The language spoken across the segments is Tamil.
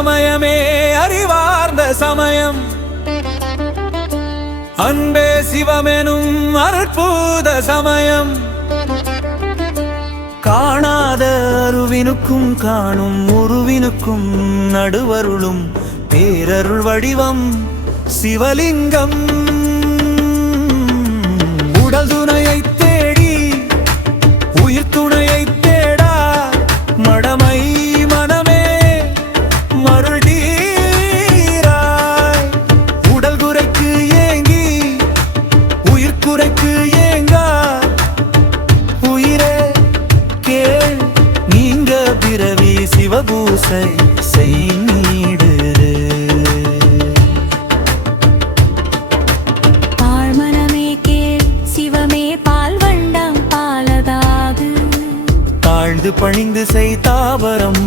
சமயமே அறிவார்ந்த சமயம். அன்பே சிவமெனும் அற்புத சமயம். காணாத அருவினுக்கும் காணும் உருவினுக்கும் நடுவருளும் பேரருள் வடிவம் சிவலிங்கம். உடல் துணையை தேடி உயிர் துணையை தேடா மடமை மனமே மருளீராய். உடல் குறைக்கு ஏங்கி உயிர் குறைக்கு ஏங்கா உயிரே கேள் நீங்க பிறவி சிவபூசை செய்நீடு. தாழ்ந்து பணிந்து செய் தாவரம்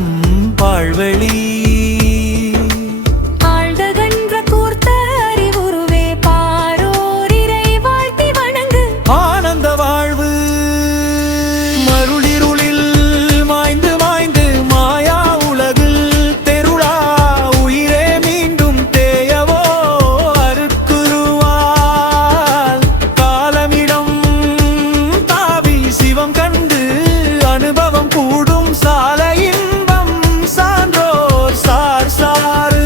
பாழ்வெளி. ஆழ்தகன்ற கூர்த்த அறிவுருவே பாரோரிரை வாழ்த்தி வணங்கு. ஆனந்த வாழ்வு மருளிருளில் மாய்ந்து மாய்ந்து மாயா உலகில் தெருளா உயிரே மீண்டும் தேயவோ அருட்குருவால். காலமிடம் தாவி சிவம் கண்டு அனுபவம் கூடும் சால இன்பம் சான்றோர் சார் சாறு.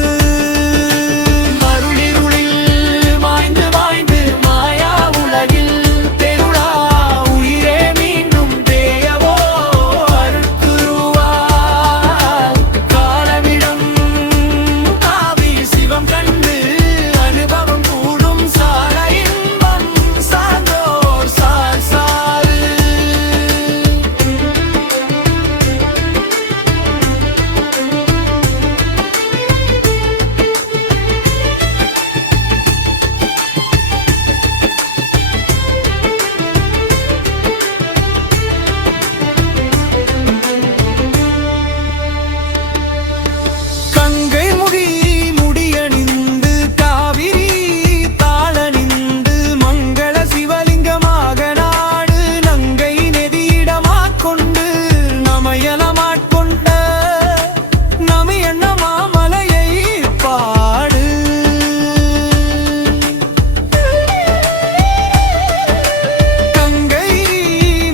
மருளிருளில் மாய்ந்து மாய்ந்து மாயா உலகில் தெருளா உயிரே மீண்டும் தேயவோ அருட்குருவால். காலமிடம் தாவி சிவம் கண்டு அனுபவம் கூடும் சால இன்பம் சான்றோர் சார் சாறு. கங்கை முடி முடியணிந்து காவிரி தாளணிந்து மங்கள சிவலிங்கமாக நாடு நங்கை நெதியிடமாக் கொண்டு நமையலமாட்கொண்ட நமியண்ண மாமலையை பாடு. கங்கை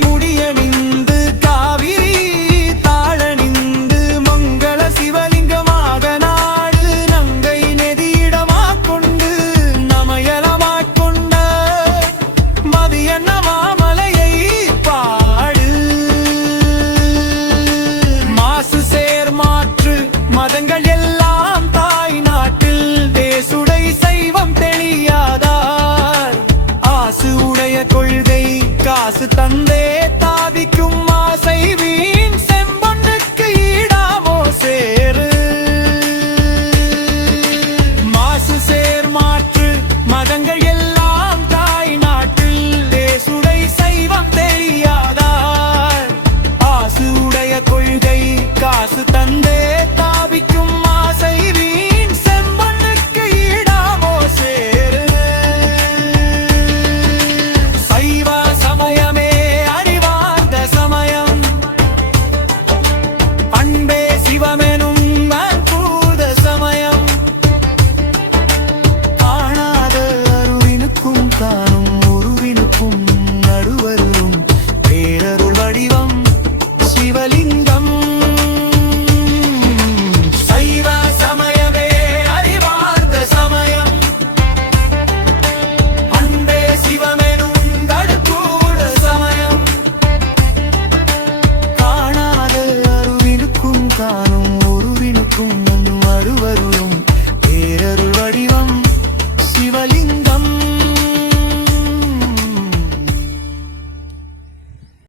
முடியணிந்து காவிரி தாளணிந்து மங்கள சிவலிங்கமாக நாடு நங்கை நெதியிடமாக் கொண்டு நமையலமாட்கொண்ட மதியண்ண மாமலையை பாடு. மாசு சேர் மாற்று மதங்கள் எல்லாம் தாய் நாட்டில் தேசுடை சைவம் தெளியாதார். ஆசு உடைய கொள்கை காசு தந்தே